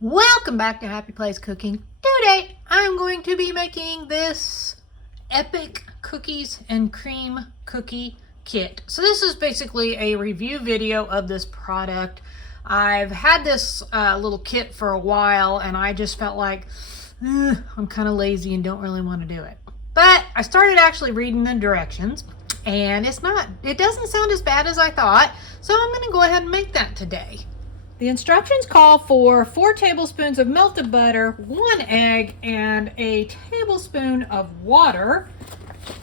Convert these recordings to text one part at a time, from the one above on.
Welcome back to Happy Place Cooking. Today I'm going to be making this epic cookies and cream cookie kit. So this is basically a review video of this product. I've had this little kit for a while and I just felt like I'm kind of lazy and don't really want to do it. But I started actually reading the directions and it doesn't sound as bad as I thought. So I'm going to go ahead and make that today. The instructions call for 4 tablespoons of melted butter, 1 egg, and a tablespoon of water.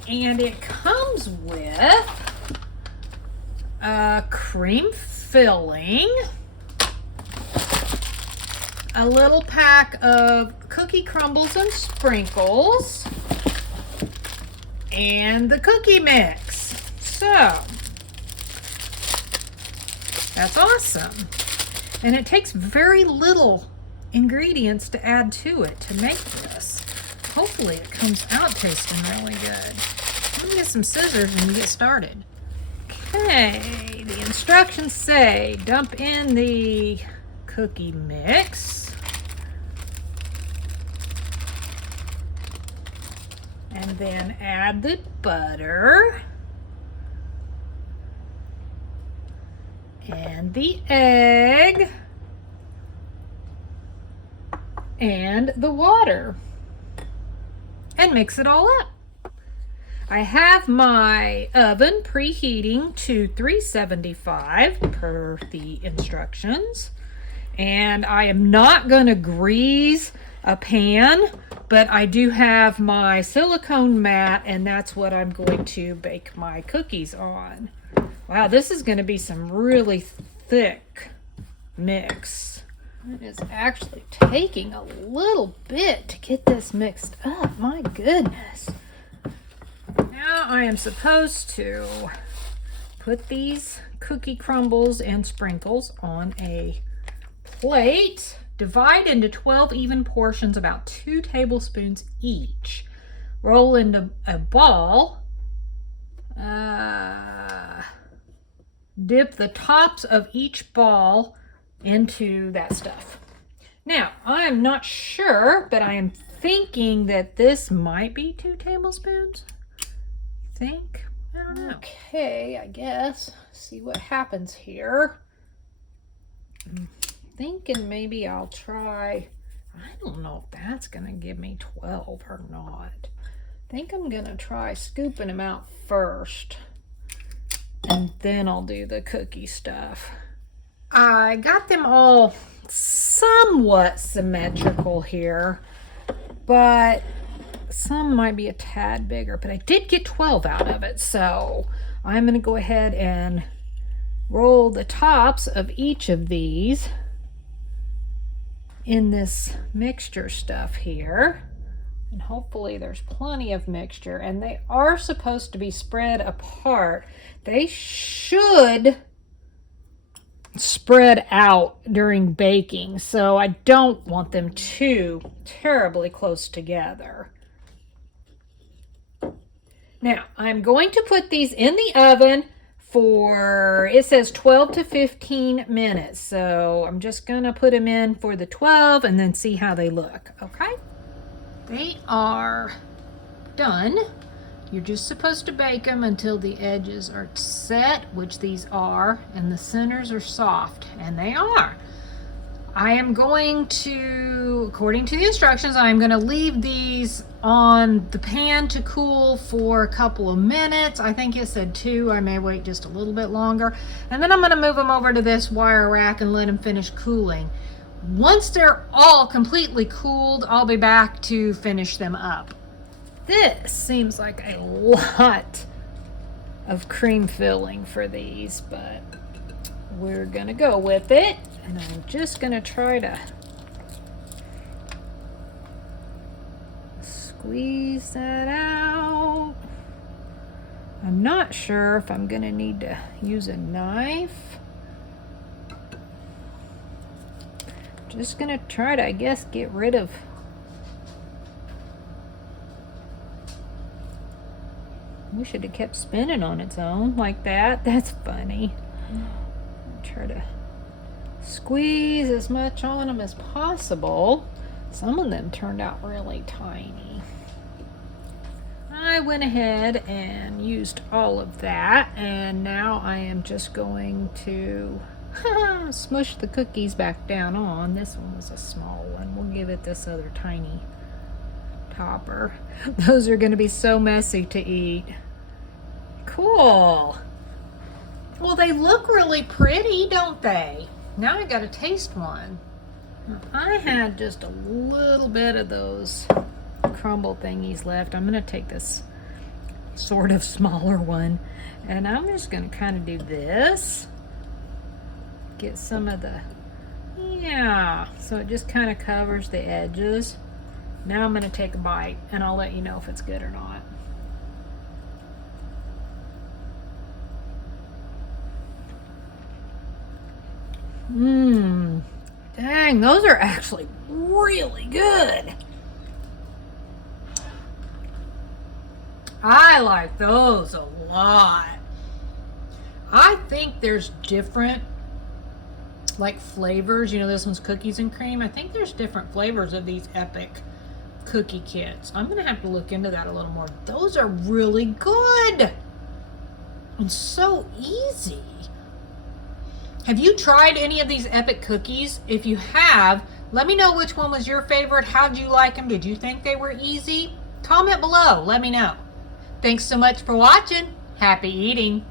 And it comes with a cream filling, a little pack of cookie crumbles and sprinkles, and the cookie mix. So, that's awesome. And it takes very little ingredients to add to it to make this. Hopefully it comes out tasting really good. Let me get some scissors and get started. Okay, the instructions say dump in the cookie mix. And then add the butter. And the egg and the water and mix it all up. I have my oven preheating to 375 per the instructions, and I am not going to grease a pan, but I do have my silicone mat and that's what I'm going to bake my cookies on. Wow, this is going to be some really thick mix. It is actually taking a little bit to get this mixed up. My goodness. Now I am supposed to put these cookie crumbles and sprinkles on a plate. Divide into 12 even portions, about 2 tablespoons each. Roll into a ball. Dip the tops of each ball into that stuff. Now, I'm not sure, but I am thinking that this might be 2 tablespoons. Think? I don't know. Okay, I guess. See what happens here. I'm thinking maybe I'll try. I don't know if that's going to give me 12 or not. I think I'm going to try scooping them out first. And then I'll do the cookie stuff. I got them all somewhat symmetrical here, but some might be a tad bigger, but I did get 12 out of it. So I'm going to go ahead and roll the tops of each of these in this mixture stuff here. And hopefully there's plenty of mixture, and they are supposed to be spread apart. They should spread out during baking, so I don't want them too terribly close together. Now, I'm going to put these in the oven for, it says 12 to 15 minutes. So I'm just going to put them in for the 12 and then see how they look, okay? They are done. You're just supposed to bake them until the edges are set, which these are, and the centers are soft, and they are. I am going to, according to the instructions, I'm going to leave these on the pan to cool for a couple of minutes. I think it said 2. I may wait just a little bit longer. And then I'm going to move them over to this wire rack and let them finish cooling. Once they're all completely cooled, I'll be back to finish them up. This seems like a lot of cream filling for these, but we're gonna go with it. And I'm just gonna try to squeeze that out. I'm not sure if I'm gonna need to use a knife. Just gonna try to, I guess, get rid of wish it had kept spinning on its own like that. That's funny. Try to squeeze as much on them as possible. Some of them turned out really tiny. I went ahead and used all of that, and now I am just going to smush the cookies back down on. This one was a small one. We'll give it this other tiny topper. Those are going to be so messy to eat. Cool. Well, they look really pretty, don't they? Now I got to taste one. I had just a little bit of those crumble thingies left. I'm going to take this sort of smaller one, and I'm just going to kind of do this. Get some of the, yeah, so it just kind of covers the edges. Now I'm going to take a bite, and I'll let you know if it's good or not. Mmm. Dang, those are actually really good. I like those a lot. I think there's different like flavors. You know, this one's cookies and cream. I think there's different flavors of these Epic cookie kits. I'm gonna have to look into that a little more. Those are really good and so easy. Have you tried any of these Epic cookies? If you have, let me know which one was your favorite. How did you like them? Did you think they were easy? Comment below. Let me know. Thanks so much for watching. Happy eating.